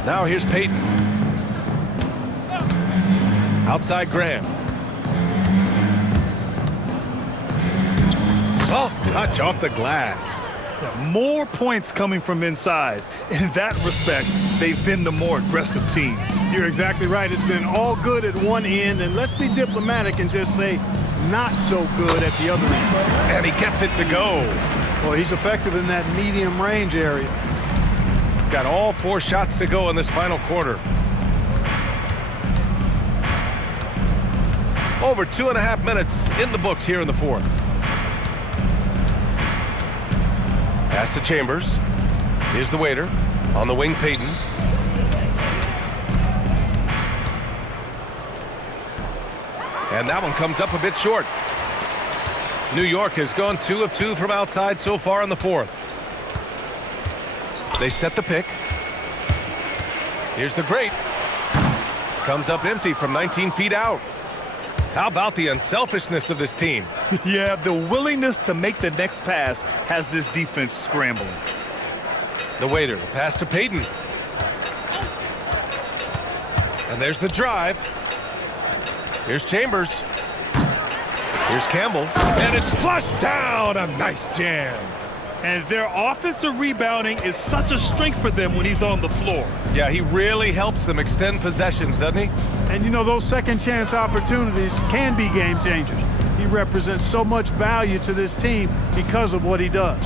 Now here's Payton. Outside Graham. Soft touch off the glass. More points coming from inside. In that respect, they've been the more aggressive team. You're exactly right. It's been all good at one end, and let's be diplomatic and just say not so good at the other end. And he gets it to go. Well, he's effective in that medium range area. Got all 4 shots to go in this final quarter. Over 2.5 minutes in the books here in the 4th. Pass to Chambers. Here's the waiter. On the wing, Payton. And that one comes up a bit short. New York has gone 2 of 2 from outside so far in the 4th. They set the pick. Here's the great. Comes up empty from 19 feet out. How about the unselfishness of this team? Yeah, the willingness to make the next pass has this defense scrambling. The waiter, the pass to Payton. And there's the drive. Here's Chambers. Here's Campbell. And it's flushed down. A nice jam. And their offensive rebounding is such a strength for them when he's on the floor. Yeah, he really helps them extend possessions, doesn't he? And you know, those second chance opportunities can be game changers. He represents so much value to this team because of what he does.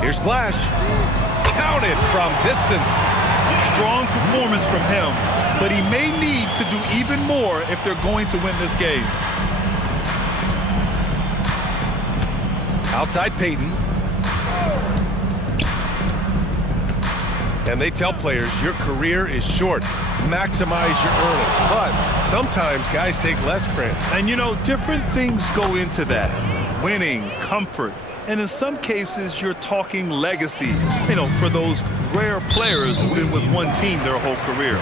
Here's Flash. Counted from distance. Strong performance from him, but he may need to do even more if they're going to win this game. Outside Payton. And they tell players your career is short. Maximize your earnings. But sometimes guys take less credit. And you know, different things go into that. Winning, comfort, and in some cases you're talking legacy. You know, for those rare players who've been with one team their whole career.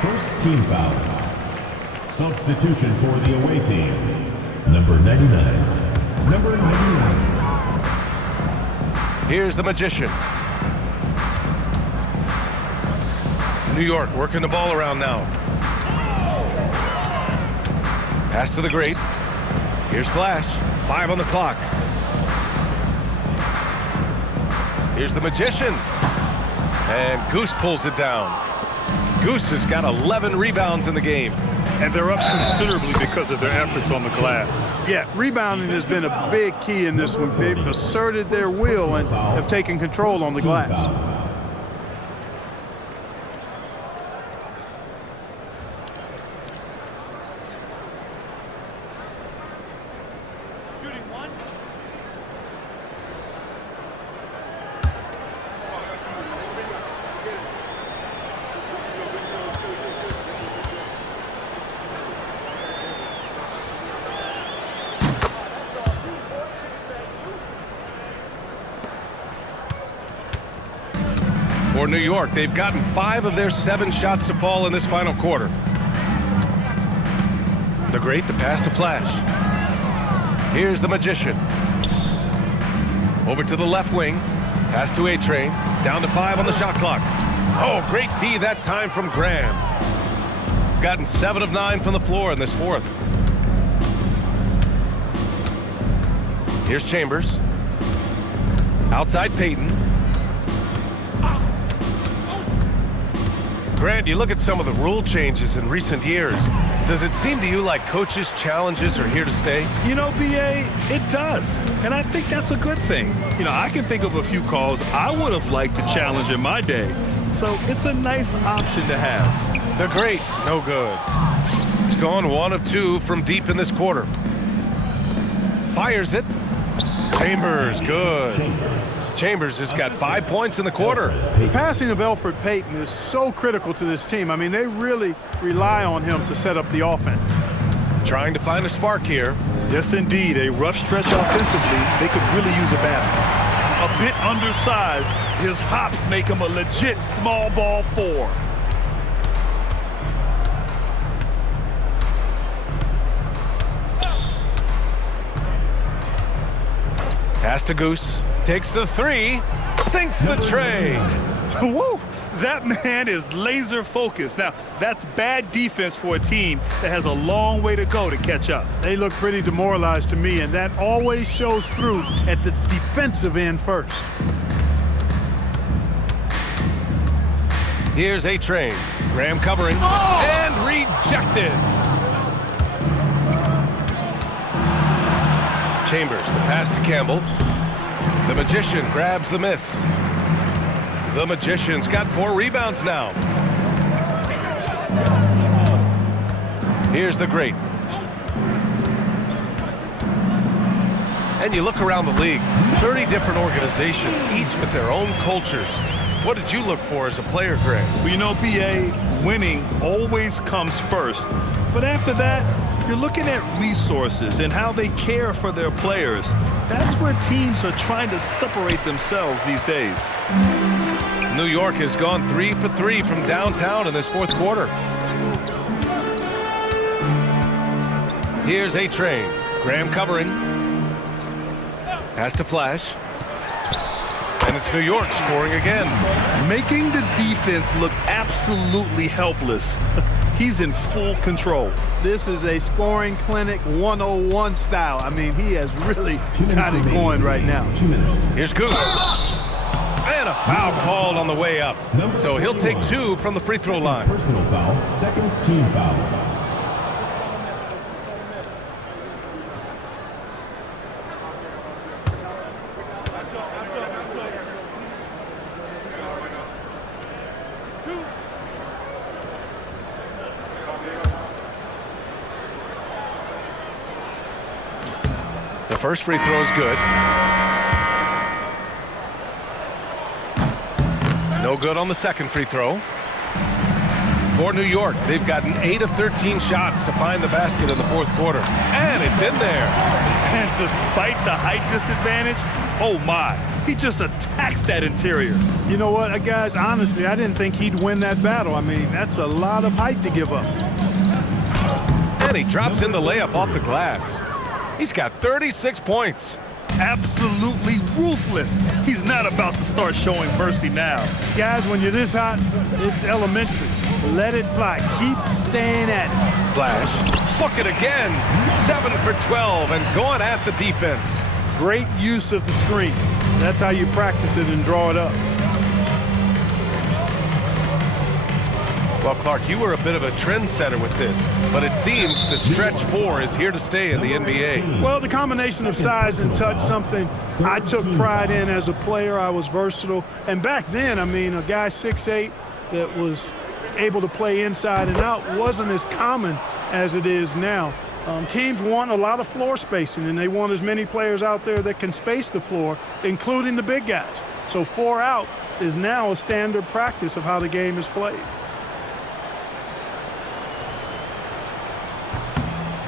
First team foul. Substitution for the away team. Number 99. Number 99. Here's the magician. New York working the ball around now. Pass to the great. Here's Flash. 5 on the clock. Here's the magician. And Goose pulls it down. Goose has got 11 rebounds in the game. And they're up considerably because of their efforts on the glass. Yeah, rebounding has been a big key in this one. They've asserted their will and have taken control on the glass. For New York, they've gotten 5 of their 7 shots to fall in this final quarter. The Great, the pass to Flash. Here's the Magician. Over to the left wing. Pass to A-Train. Down to 5 on the shot clock. Oh, great D that time from Graham. Gotten 7 of 9 from the floor in this fourth. Here's Chambers. Outside Payton. Grant, you look at some of the rule changes in recent years. Does it seem to you like coaches' challenges are here to stay? You know, BA, it does. And I think that's a good thing. You know, I can think of a few calls I would have liked to challenge in my day. So it's a nice option to have. The Great, no good. Gone 1 of 2 from deep in this quarter. Fires it. Chambers, good. Chambers has got 5 points in the quarter. The passing of Elfrid Payton is so critical to this team. I mean, they really rely on him to set up the offense. Trying to find a spark here. Yes, indeed. A rough stretch offensively. They could really use a basket. A bit undersized. His hops make him a legit small ball 4. Pass to Goose. Takes the 3. Sinks the tray. Woo! That man is laser focused. Now, that's bad defense for a team that has a long way to go to catch up. They look pretty demoralized to me, and that always shows through at the defensive end first. Here's A-Train. Graham covering. And rejected. Chambers, the pass to Campbell. The Magician grabs the miss. The Magician's got 4 rebounds now. Here's the Great. And you look around the league, 30 different organizations, each with their own cultures. What did you look for as a player, Greg? Well, you know, BA, winning always comes first. But after that, you're looking at resources and how they care for their players. That's where teams are trying to separate themselves these days. New York has gone 3 for 3 from downtown in this fourth quarter. Here's A-Train. Graham covering. Pass to Flash. And it's New York scoring again. Making the defense look absolutely helpless. He's in full control. This is a scoring clinic 101 style. I mean, he has really got it going right now. 2 minutes. Here's Goose. And a foul called on the way up. So he'll take 2 from the free throw line. Personal foul, second team foul. The first free throw is good. No good on the second free throw. For New York, they've gotten 8 of 13 shots to find the basket in the fourth quarter. And it's in there. And despite the height disadvantage, oh my, he just attacks that interior. You know what, guys, honestly, I didn't think he'd win that battle. I mean, that's a lot of height to give up. And he drops in the layup off the glass. He's got 36 points. Absolutely ruthless. He's not about to start showing mercy now. Guys, when you're this hot, it's elementary. Let it fly. Keep staying at it. Flash. Bucket again. 7 for 12 and going at the defense. Great use of the screen. That's how you practice it and draw it up. Well, Clark, you were a bit of a trendsetter with this, but it seems the stretch 4 is here to stay in the NBA. Well, the combination of size and touch, something I took pride in as a player. I was versatile. And back then, I mean, a guy 6'8" that was able to play inside and out wasn't as common as it is now. Teams want a lot of floor spacing, and they want as many players out there that can space the floor, including the big guys. So 4 out is now a standard practice of how the game is played.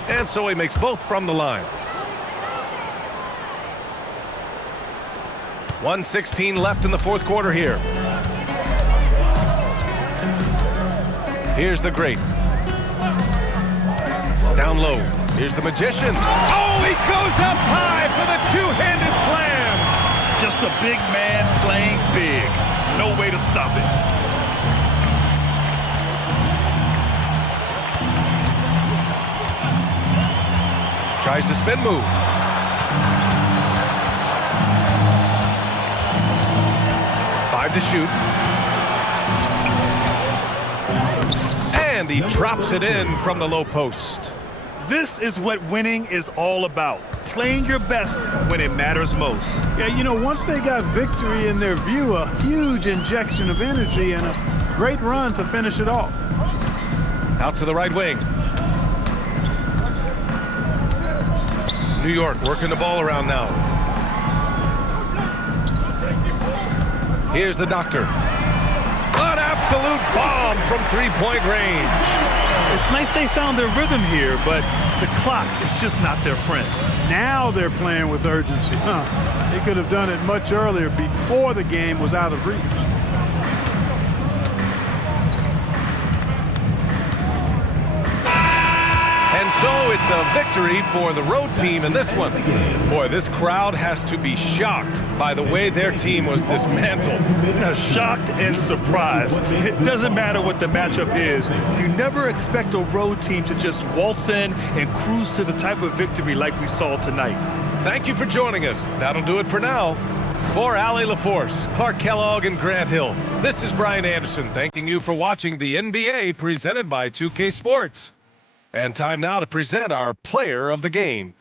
And so he makes both from the line. 1:16 left in the fourth quarter here. Here's the great. Down low. Here's the magician. Oh, he goes up high for the two-handed slam. Just a big man playing big. No way to stop it. Tries the spin move. Five to shoot. And he drops it in from the low post. This is what winning is all about. Playing your best when it matters most. Yeah, you know, once they got victory in their view, a huge injection of energy and a great run to finish it off. Out to the right wing. New York working the ball around now. Here's the doctor. An absolute bomb from three-point range. It's nice they found their rhythm here, but the clock is just not their friend. Now they're playing with urgency. They could have done it much earlier before the game was out of reach. And so it's a victory for the road team in this one. Boy, this crowd has to be shocked by the way their team was dismantled. Shocked and surprised. It doesn't matter what the matchup is. You never expect a road team to just waltz in and cruise to the type of victory like we saw tonight. Thank you for joining us. That'll do it for now. For Allie LaForce, Clark Kellogg, and Grant Hill, this is Brian Anderson thanking you for watching the NBA presented by 2K Sports. And time now to present our player of the game.